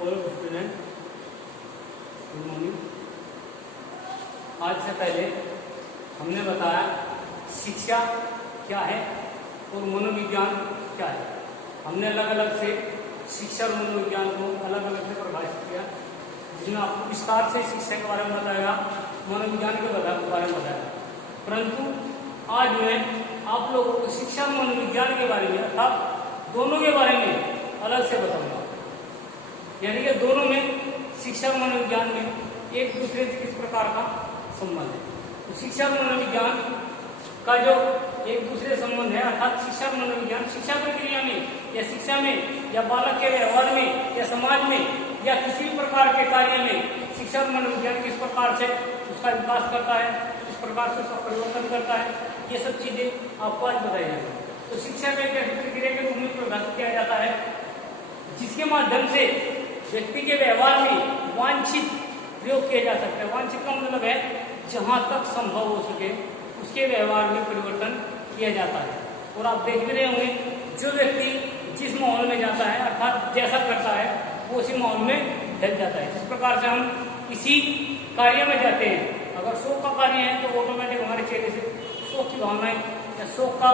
All student, good morning. आज से पहले हमने बताया शिक्षा क्या है और मनोविज्ञान क्या है। हमने अलग अलग से शिक्षा और मनोविज्ञान को अलग अलग से परिभाषित किया, जिसमें आपको विस्तार से शिक्षा के बारे में बताया, मनोविज्ञान के बारे में बताया। परंतु आज मैं आप लोगों को शिक्षा और मनोविज्ञान के बारे में अर्थात दोनों के बारे में अलग से बताऊंगा। यानी कि दोनों में शिक्षा और मनोविज्ञान में एक दूसरे से किस प्रकार का संबंध है। तो शिक्षा और मनोविज्ञान का जो एक दूसरे संबंध है, अर्थात शिक्षा और मनोविज्ञान शिक्षा प्रक्रिया में या शिक्षा में या बालक के व्यवहार में या समाज में या किसी प्रकार के कार्य में शिक्षा और मनोविज्ञान किस प्रकार से उसका विकास करता है, किस प्रकार से उसका परिवर्तन करता है, ये सब चीजें आपको आज बताई जाएंगी। तो शिक्षा को एक ऐसी प्रक्रिया के रूप में परिभाषित किया जाता है जिसके माध्यम से व्यक्ति के व्यवहार में वांछित प्रयोग किया जा सकता है। वांछित का मतलब है जहां तक संभव हो सके उसके व्यवहार में परिवर्तन किया जाता है। और आप देख भी रहे होंगे, जो व्यक्ति जिस माहौल में जाता है अर्थात जैसा करता है वो उसी माहौल में ढल जाता है। जिस प्रकार से हम किसी कार्य में जाते हैं, अगर शौक का कार्य है तो ऑटोमेटिक हमारे चेहरे से शौक की भावनाएं या शौक का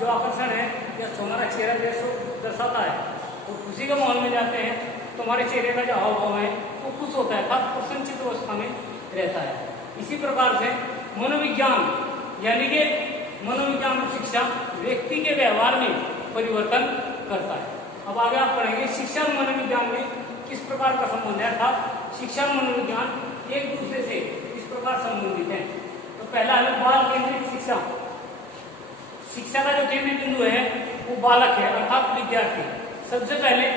जो आकर्षण है या हमारा चेहरा जो शौक दर्शाता है। और खुशी के माहौल में जाते हैं तो हमारे चेहरे का जो हाव भाव है वो खुश होता है, अर्थात प्रसन्नचित अवस्था में रहता है। इसी प्रकार से मनोविज्ञान यानी कि मनोविज्ञान की शिक्षा व्यक्ति के व्यवहार में परिवर्तन करता है। अब आगे आप पढ़ेंगे शिक्षा और मनोविज्ञान में किस प्रकार का संबंध है, अर्थात शिक्षा और मनोविज्ञान एक दूसरे से किस प्रकार संबंधित है। तो पहला है बाल केंद्रित शिक्षा। शिक्षा का जो केंद्रीय बिंदु है वो बालक है अर्थात विद्यार्थी। सबसे पहले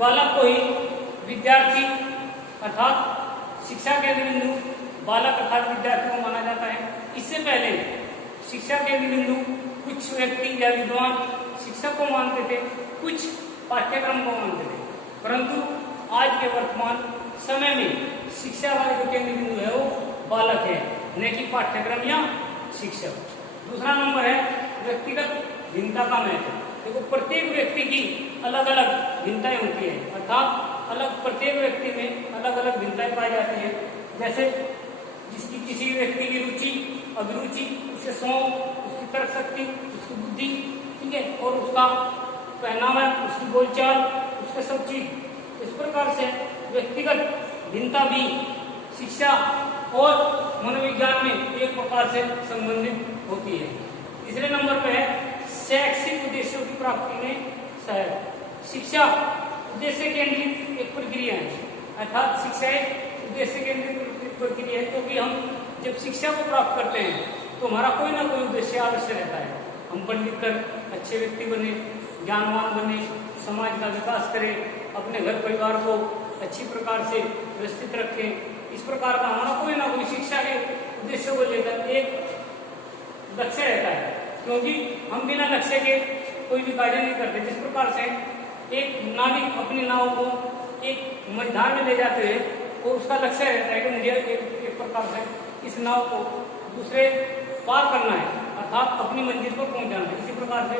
बालक को ही विद्यार्थी अर्थात शिक्षा केंद्र बिंदु बालक अर्थात विद्यार्थी को माना जाता है। इससे पहले शिक्षा केंद्र बिंदु कुछ व्यक्ति या विद्वान शिक्षक को मानते थे, कुछ पाठ्यक्रम को मानते थे। परंतु आज के वर्तमान समय में शिक्षा वाले जो केंद्र बिंदु है वो बालक है, न कि पाठ्यक्रम या शिक्षक। दूसरा नंबर है व्यक्तिगत भिन्नता का महत्व। देखो, प्रत्येक व्यक्ति की अलग अलग भिन्नताएं होती है, अर्थात अलग प्रत्येक व्यक्ति में अलग अलग भिन्नताएं पाई जाती है। जैसे जिसकी किसी व्यक्ति की रुचि, अभिरुचि, उसके शौक, उसकी तर्क शक्ति, उसकी बुद्धि, ठीक है, और उसका पहनावा, उसकी बोलचाल, उसके सब चीज। इस प्रकार से व्यक्तिगत भिन्नता भी शिक्षा और मनोविज्ञान में एक प्रकार से संबंधित होती है। तीसरे नंबर पर है शैक्षिक उद्देश्यों की प्राप्ति में सहायक। शिक्षा उद्देश्य केंद्रित एक प्रक्रिया है, अर्थात शिक्षा एक उद्देश्य केंद्रित प्रक्रिया है, क्योंकि हम जब शिक्षा को प्राप्त करते हैं तो हमारा कोई ना कोई उद्देश्य अवश्य रहता है। हम पढ़ लिख कर अच्छे व्यक्ति बने, ज्ञानवान बने, समाज का विकास करें, अपने घर परिवार को अच्छी प्रकार से व्यवस्थित रखें। इस प्रकार का हमारा कोई ना कोई शिक्षा के उद्देश्य को लेकर एक लक्ष्य रहता है, क्योंकि हम बिना लक्ष्य के कोई भी कार्य नहीं करते। जिस प्रकार से एक नाविक अपनी नाव को एक मझधार में ले जाते हैं और उसका लक्ष्य रहता है कि मुझे एक प्रकार से इस नाव को दूसरे पार करना है, अर्थात अपनी मंजिल पर पहुंचाना है। इसी प्रकार से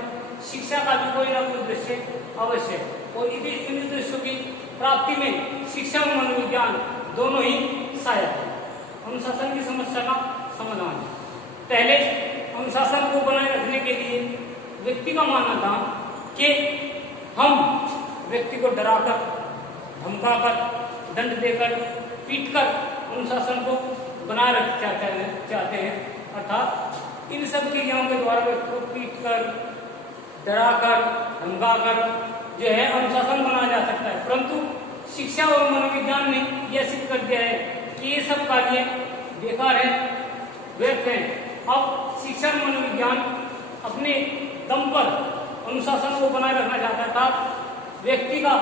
शिक्षा का भी कोई ना कोई उद्देश्य अवश्य है, और इन उद्देश्यों की प्राप्ति में शिक्षा और मनोविज्ञान दोनों ही सहायक है। अनुशासन की समस्या का समाधान। पहले अनुशासन को बनाए रखने के लिए व्यक्ति का मानना था कि हम व्यक्ति को डराकर, धमकाकर, दंड देकर, पीटकर अनुशासन को बनाए रख चाहते हैं। अर्थात इन सब क्रियाओं के द्वारा व्यक्ति को पीटकर, डराकर, धमकाकर जो है अनुशासन बनाया जा सकता है। परंतु शिक्षा और मनोविज्ञान ने यह सिद्ध कर दिया है कि ये सब कार्य बेकार है, व्यर्थ है। अब शिक्षा और मनोविज्ञान अपने दम पर अनुशासन को बनाए रखना चाहता है, अर्थात व्यक्ति का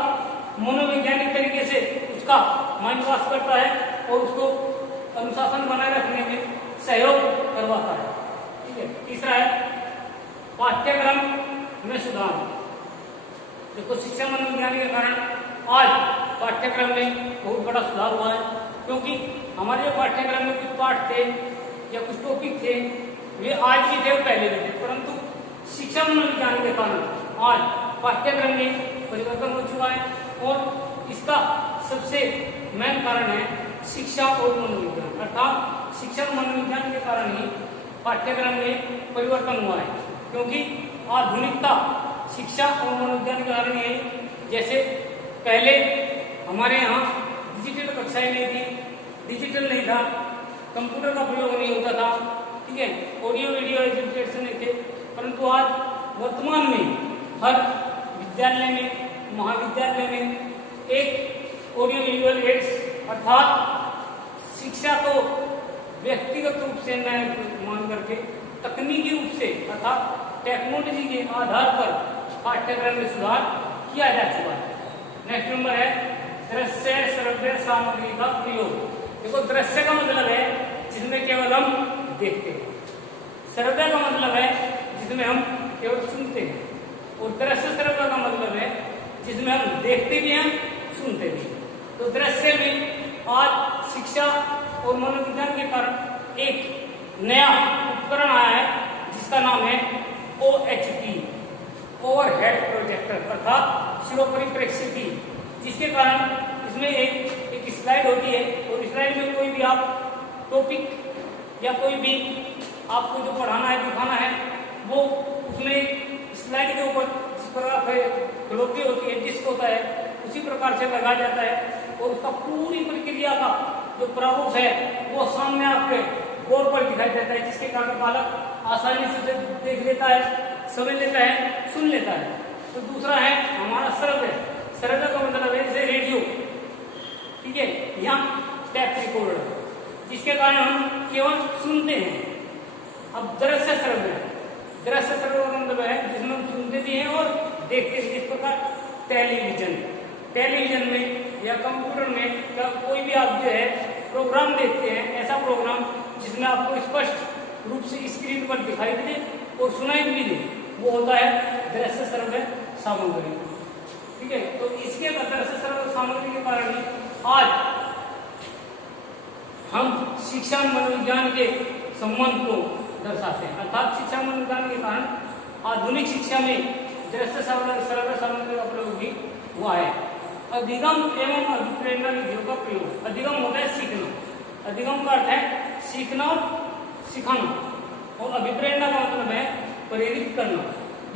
मनोवैज्ञानिक तरीके से उसका माइंड वॉश करता है और उसको अनुशासन बनाए रखने में सहयोग करवाता है। ठीक है। तीसरा है पाठ्यक्रम में सुधार। देखो, शिक्षा मनोविज्ञान के कारण आज पाठ्यक्रम में बहुत बड़ा सुधार हुआ है, क्योंकि हमारे जो पाठ्यक्रम में कुछ पाठ थे या कुछ टॉपिक थे वे आज भी थे, पहले भी थे, परंतु शिक्षा मनोविज्ञान के कारण आज पाठ्यक्रम में परिवर्तन हो चुका है और इसका सबसे मेन कारण है शिक्षा और मनोविज्ञान, अर्थात शिक्षा और मनोविज्ञान के कारण ही पाठ्यक्रम में परिवर्तन हुआ है। क्योंकि आधुनिकता शिक्षा और मनोविज्ञान के कारण यही, जैसे पहले हमारे यहाँ डिजिटल कक्षाएं नहीं थी, डिजिटल नहीं था, कंप्यूटर का प्रयोग नहीं होता था, ठीक है, ऑडियो वीडियो एजुकेशन नहीं थे, परंतु आज वर्तमान में हर विद्यालय में, महाविद्यालय में एक ऑडियो विजुअल एड्स अर्थात शिक्षा को व्यक्तिगत रूप से न मान करके तकनीकी रूप से अर्थात टेक्नोलॉजी के आधार पर पाठ्यक्रम में सुधार किया जा चुका है। नेक्स्ट नंबर है दृश्य श्रव्य सामग्री का प्रयोग। देखो, दृश्य का मतलब है जिसमें केवल हम देखते हैं, श्रव्य का मतलब है जिसमें हम केवल सुनते हैं, और दृश्य श्रव्य का मतलब है जिसमें हम देखते भी हैं, सुनते भी हैं। तो दृश्य में आज शिक्षा और मनोविज्ञान के कारण एक नया उपकरण आया है जिसका नाम है OHP, ओवरहेड प्रोजेक्टर अर्थात शिरोपरिप्रेक्ष्य, जिसके कारण इसमें एक स्लाइड होती है और स्लाइड में कोई भी आप टॉपिक या कोई भी आपको जो पढ़ाना है, दिखाना है, वो उसमें स्लाइड के ऊपर जिस प्रकार फ्लोपी होती है, डिस्क होता है, उसी प्रकार से लगाया जाता है और उसका पूरी प्रक्रिया का जो प्रारूप है वो सामने आपके बोर्ड पर दिखाई देता है, जिसके कारण बालक आसानी से देख लेता है, समझ लेता है, सुन लेता है। तो दूसरा है हमारा श्रव्य। श्रव्य का मतलब है जैसे रेडियो, ठीक है, या टेप रिकॉर्डर, जिसके कारण हम केवल सुनते हैं। अब दृश्य श्रव्य, दृश्य श्रव्य का मतलब है जिसमें हम सुनते भी हैं और देखते हैं। इस प्रकार टेलीविजन में या कंप्यूटर में या कोई भी आप जो है प्रोग्राम देखते हैं, ऐसा प्रोग्राम जिसमें आपको स्पष्ट रूप से स्क्रीन पर दिखाई दे और सुनाई भी दे, वो होता है दृश्य श्रव्य सामग्री, ठीक है। तो इसके दृश्य श्रव्य सामग्री के कारण ही आज हम शिक्षा मनोविज्ञान के संबंध को दर्शाते हैं, अर्थात शिक्षा मनोविज्ञान के कारण आधुनिक शिक्षा में दृश्य श्रव्य सामग्री का प्रयोग भी हुआ है। अधिगम एवं अभिप्रेरणा विधियों का प्रयोग। अधिगम होता है सीखना, अधिगम का अर्थ है सीखना और सिखाना, और अभिप्रेरणा का मतलब है प्रेरित करना,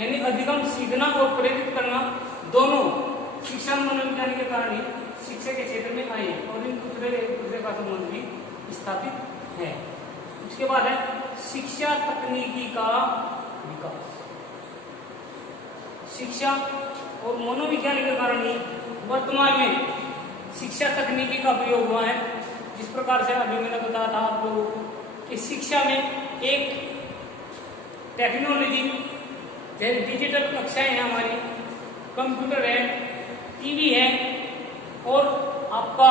यानी अधिगम सीखना और प्रेरित करना दोनों शिक्षा मनोविज्ञान के कारण ही शिक्षा के क्षेत्र में आए हैं और इन दूसरे का संबंध भी स्थापित है। उसके बाद है शिक्षा तकनीकी का विकास। शिक्षा और मनोविज्ञान के कारण ही वर्तमान में शिक्षा तकनीकी का प्रयोग हुआ है। जिस प्रकार से अभी मैंने बताया था आप लोगों को कि शिक्षा में एक टेक्नोलॉजी, जैसे डिजिटल कक्षाएं हैं हमारी, कंप्यूटर है, टीवी है, और आपका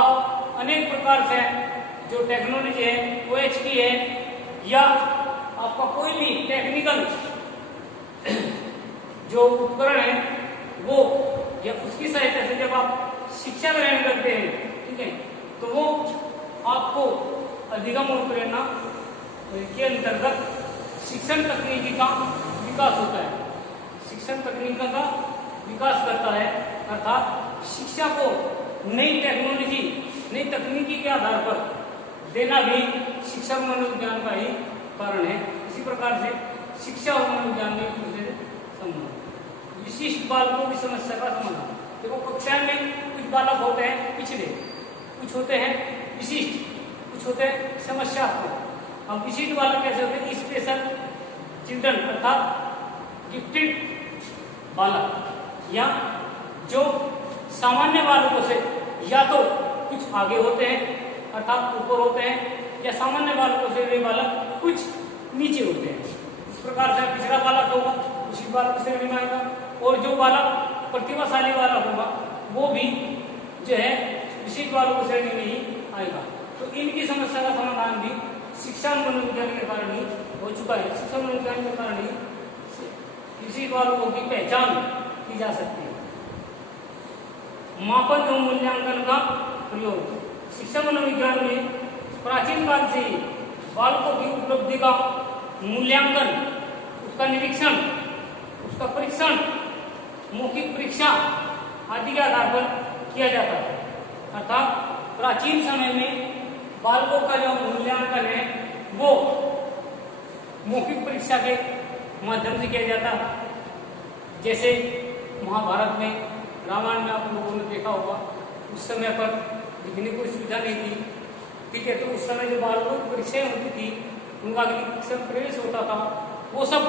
अनेक प्रकार से जो टेक्नोलॉजी है OHP है, या आपका कोई भी टेक्निकल जो उपकरण है वो, या उसकी सहायता से जब आप शिक्षा ग्रहण करते हैं, ठीक है, तो वो आपको अधिगम और प्रेरणा के अंतर्गत शिक्षण तकनीकी का विकास होता है, शिक्षण तकनीक का विकास करता है, अर्थात शिक्षा को नई टेक्नोलॉजी, नई तकनीकी के आधार पर देना भी शिक्षा मनोविज्ञान का ही कारण है। इसी प्रकार से शिक्षा और मनोविज्ञान में एक दूसरे से संबंध। विशिष्ट बालकों की समस्या का समाधान। देखो, कक्षा में कुछ बालक होते हैं पिछड़े, कुछ होते हैं विशिष्ट, कुछ होते हैं समस्यात्मक। अब विशिष्ट बालक कैसे होते हैं? स्पेशल चिल्ड्रन अर्थात गिफ्टेड बालक, या जो सामान्य बालकों से या तो कुछ आगे होते हैं अर्थात ऊपर होते हैं, या सामान्य बालकों से वे बालक कुछ नीचे होते हैं। इस प्रकार से पिछड़ा बालक होगा उसी बालक श्रेणी में आएगा, और जो बालक प्रतिभाशाली बालक होगा वो भी जो है विशिष्ट बालकों श्रेणी में ही आएगा। तो इनकी समस्या का समाधान भी शिक्षा मनोविज्ञान के कारण ही हो चुका है। शिक्षा मनोविज्ञान के कारण ही विशिष्ट बालकों की पहचान की जा सकती है। मापन एवं मूल्यांकन का प्रयोग। शिक्षा मनोविज्ञान में प्राचीन काल से ही बालकों की उपलब्धि का मूल्यांकन, उसका निरीक्षण, उसका परीक्षण, मौखिक परीक्षा आदि के आधार पर किया जाता है। अर्थात प्राचीन समय में बालकों का जो मूल्यांकन है वो मौखिक परीक्षा के माध्यम से किया जाता है। जैसे महाभारत में, रामायण में आप लोगों ने देखा होगा, उस समय पर लिखने की सुविधा नहीं थी, ठीक है, तो उस समय जो बालकों की परीक्षाएं होती थी, उनका प्रवेश होता था, वो सब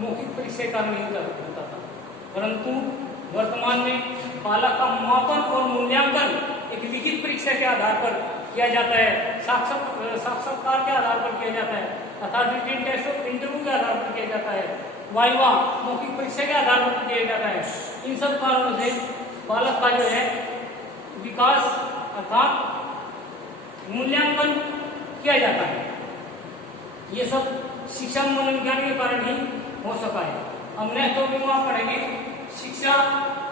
मौखिक परीक्षा का नहीं होता था। परंतु वर्तमान में बालक का मापन और मूल्यांकन एक लिखित परीक्षा के आधार पर किया जाता है, साक्षात्कार के आधार पर किया जाता है, अर्थात रिटन टेस्ट और इंटरव्यू के आधार पर किया जाता है, वाइवा मौखिक परीक्षा के आधार पर किया जाता है। इन सब कारणों से बालक का जो है विकास अर्थात मूल्यांकन किया जाता है। ये सब शिक्षा मनोविज्ञान के कारण ही हो सका है। अब नेक्स्ट टॉपिक में आप पढ़ेंगे शिक्षा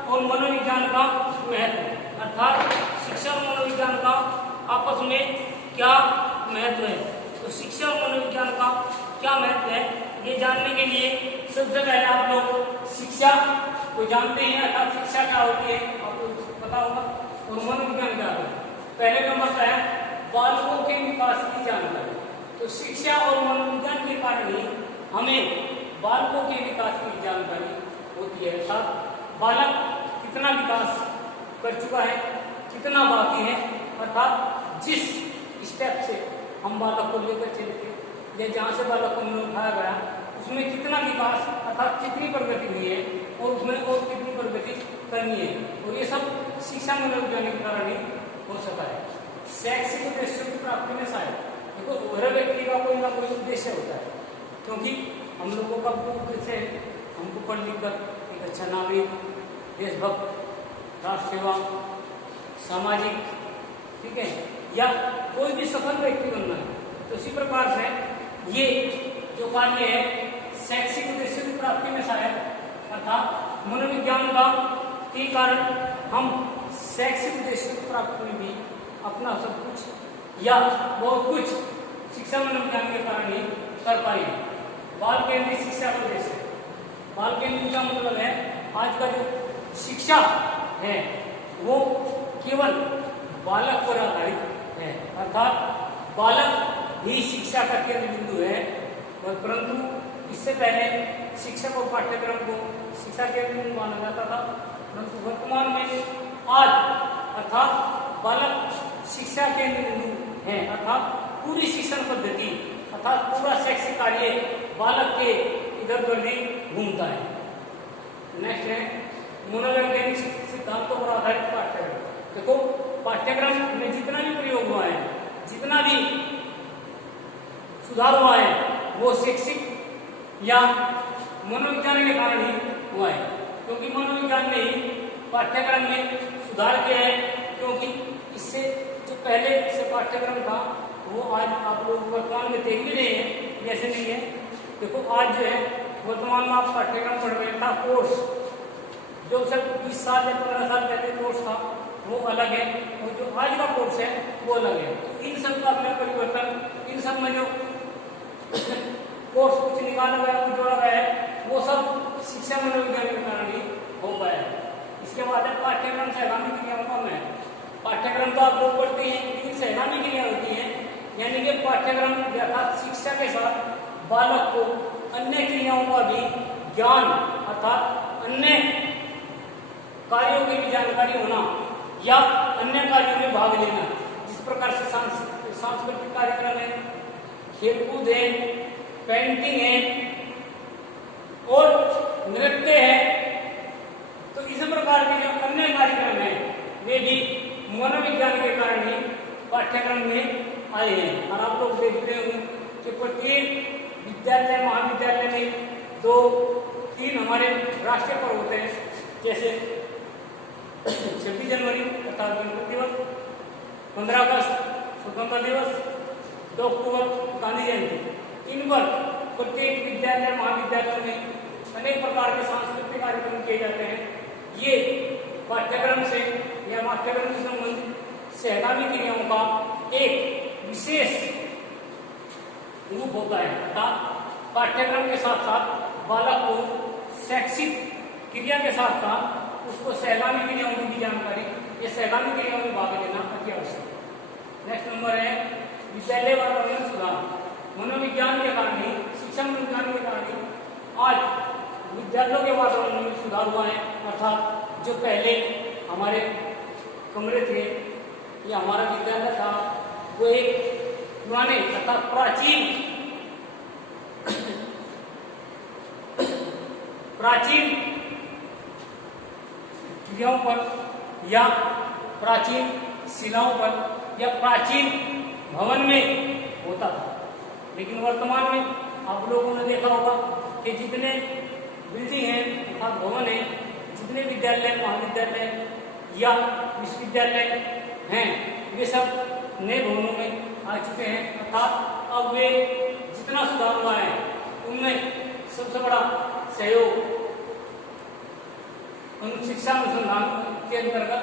और मनोविज्ञान का महत्व, अर्थात शिक्षा और मनोविज्ञान का आपस में क्या महत्व है। तो शिक्षा और मनोविज्ञान का क्या महत्व है ये जानने के लिए सबसे पहले आप लोग शिक्षा को जानते हैं, अर्थात शिक्षा क्या होती है आपको पता होगा, और मनोविज्ञान क्या होता है। पहले नंबर पर है बालकों के विकास की जानकारी। तो शिक्षा और मनोविज्ञान के कारण ही हमें बालकों के विकास की जानकारी होती है, अर्थात बालक कितना विकास कर चुका है, कितना बाकी है, अर्थात जिस स्टेप से हम बालक को लेकर चले थे या जहाँ से बालक को उठाया गया उसमें कितना विकास अर्थात कितनी प्रगति हुई है और उसमें और कितनी प्रगति करनी है, और ये सब शिक्षा मनोविज्ञान के कारण ही हो सका है। शैक्षिक उद्देश्यों की प्राप्ति में शायद देखो हर व्यक्ति का कोई ना कोई उद्देश्य होता है, क्योंकि हम लोगों का उद्देश्य है हमको पढ़ लिख कर एक अच्छा नागरिक, देशभक्त, राष्ट्र सेवा, सामाजिक, ठीक है, या कोई भी सफल व्यक्ति बनना है। तो इसी प्रकार से ये जो कार्य है शैक्षिक उद्देश्य की प्राप्ति में सहायक, अर्थात मनोविज्ञान का के कारण हम शैक्षिक उद्देश्य की प्राप्ति में भी अपना सब कुछ या बहुत कुछ शिक्षा मनोविज्ञान के कारण ही कर पाए। बाल केंद्रित शिक्षा का उद्देश्य, बाल केंद्रित का मतलब है आज का जो शिक्षा है वो केवल बालक पर आधारित है, अर्थात बालक ही शिक्षा का केंद्र बिंदु है, परंतु इससे पहले शिक्षक और पाठ्यक्रम को शिक्षा केंद्र बिंदु माना जाता था, परंतु वर्तमान में आज अर्थात बालक शिक्षा केंद्र बिंदु है, अर्थात पूरी शिक्षण पद्धति अर्थात पूरा शैक्षिक कार्य बालक के इधर उधर ही घूमता है। नेक्स्ट है मनोवैज्ञानिक सिद्धांतों पर आधारित पाठ्यक्रम। देखो पाठ्यक्रम में जितना भी प्रयोग हुआ है, जितना भी सुधार हुआ है, वो शैक्षिक या मनोविज्ञान के कारण ही हुआ है, क्योंकि मनोविज्ञान ने ही पाठ्यक्रम में सुधार किया है। क्योंकि इससे जो पहले से पाठ्यक्रम था वो आज आप लोग वर्तमान में देख भी रहे हैं, जैसे नहीं है। देखो आज जो है वर्तमान में आप पाठ्यक्रम पढ़ रहे था, कोर्स जो सब 20 साल या 15 साल पहले कोर्स था वो अलग है, और जो आज का कोर्स है वो अलग है। तो इन सब का अपना परिवर्तन, इन सब में जो कोर्स कुछ निकाला गया, कुछ जोड़ा गया है, वो सब शिक्षा मनोविज्ञान के कारण ही हो पाया। इसके बाद पाठ्यक्रम सैद्धांतिक क्रियाओं का महत्व। पाठ्यक्रम तो आप लोग पढ़ते हैं, लेकिन सैद्धांतिक क्रिया होती है, यानी कि पाठ्यक्रम अर्थात शिक्षा के साथ बालक को अन्य क्रियाओं का भी ज्ञान अर्थात अन्य कार्यों की भी जानकारी होना या अन्य कार्यों में भाग लेना। जिस प्रकार से सांस्कृतिक कार्यक्रम है, खेलकूद है, पेंटिंग है और नृत्य है, तो इस प्रकार के जो अन्य कार्यक्रम है वे भी मनोविज्ञान के कारण ही पाठ्यक्रम में आए हैं। और आप लोग देखते होंगे कि प्रत्येक विद्यालय महाविद्यालय में 2-3 हमारे राष्ट्रीय पर्व होते हैं, जैसे 26 जनवरी अर्थात गणतंत्र दिवस, 15 अगस्त स्वतंत्रता दिवस, 2 अक्टूबर गांधी जयंती। इन पर प्रत्येक विद्यालय महाविद्यालय में अनेक प्रकार के सांस्कृतिक कार्यक्रम किए जाते हैं। ये पाठ्यक्रम से या पाठ्यक्रम से संबंधित सैद्धांतिक क्रियाओं का एक विशेष रूप होता है, अर्थात पाठ्यक्रम के साथ साथ बालक को शैक्षिक क्रिया के साथ साथ उसको सैद्धांतिक क्रियाओं की भी जानकारी ये सैद्धांतिक क्रियाओं में भाग लेना अति आवश्यक है। नेक्स्ट नंबर है विद्यालय वातावरण सुधार। मनोविज्ञान के कारण ही, शिक्षा मनोविज्ञान के कारण ही आज विद्यालयों के वातावरण में सुधार हुआ है। अर्थात जो पहले हमारे कमरे थे या हमारा विद्यालय था वो एक पुराने तथा प्राचीन क्रियाओं पर या प्राचीन शिलाओं पर या प्राचीन भवन में होता था। लेकिन वर्तमान में आप लोगों ने देखा होगा कि जितने बिल्डिंग हैं अर्थात भवन हैं, जितने विद्यालय महाविद्यालय या विश्वविद्यालय हैं वे सब नए भवनों में आ चुके हैं। अर्थात अब वे जितना सुधार हुआ है उनमें सबसे बड़ा सहयोग शिक्षा अनुसंधान के अंतर्गत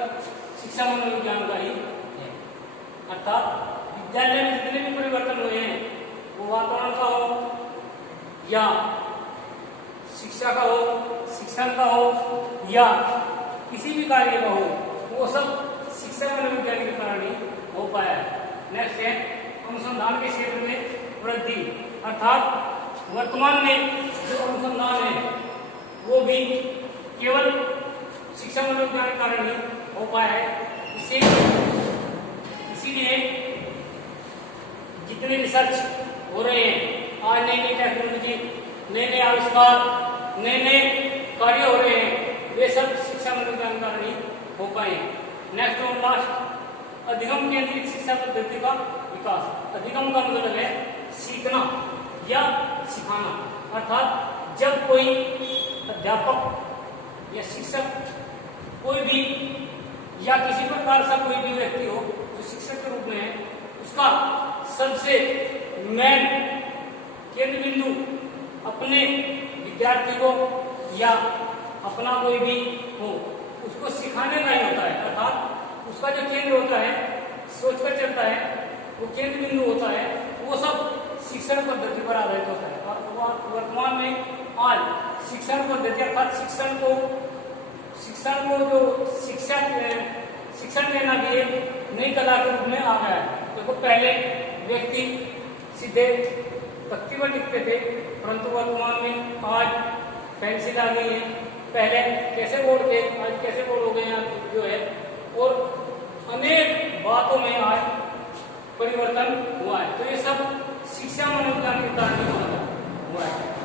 शिक्षा मनोविज्ञान का ही है। अर्थात विद्यालय में जितने भी परिवर्तन हुए हैं वो वातावरण का हो या शिक्षा का हो, शिक्षण का हो या किसी भी कार्य का हो, वो सब शिक्षा मनोविज्ञान के कारण ही हो पाया है। नेक्स्ट है अनुसंधान के क्षेत्र में वृद्धि। अर्थात वर्तमान में जो अनुसंधान है वो भी केवल शिक्षा मनोविज्ञान के कारण ही हो पाया है। इसीलिए जितने रिसर्च हो रहे हैं, आज नई नई टेक्नोलॉजी, नए नए आविष्कार, नए नए कार्य हो रहे हैं, वे सब शिक्षा मनोविज्ञान के कारण ही हो पाए हैं। नेक्स्ट और लास्ट, अधिगम केंद्रित शिक्षा पद्धति का विकास। अधिगम का मतलब है सीखना या सिखाना। अर्थात जब कोई अध्यापक या शिक्षक कोई भी या किसी प्रकार का कोई भी व्यक्ति हो जो शिक्षक के रूप में है, उसका सबसे मेन केंद्र बिंदु अपने विद्यार्थी को या अपना कोई भी हो उसको सिखाने का ही होता है। अर्थात उसका जो केंद्र होता है, सोचकर चलता है, वो केंद्र बिंदु होता है, वो सब शिक्षण पद्धति पर आधारित होता है। और वर्तमान में आज शिक्षण पद्धति अर्थात शिक्षण को जो शिक्षण देना भी एक नई कला के रूप में आ गया है। देखो पहले व्यक्ति सीधे तख्ती पर लिखते थे, परंतु वर्तमान में आज पेंसिल आ गई है। पहले कैसे बोर्ड थे, आज कैसे बोर्ड हो गए हैं जो है, और अनेक बातों में आज परिवर्तन हुआ है। तो ये सब शिक्षा मनोविज्ञान के कारण हुआ है।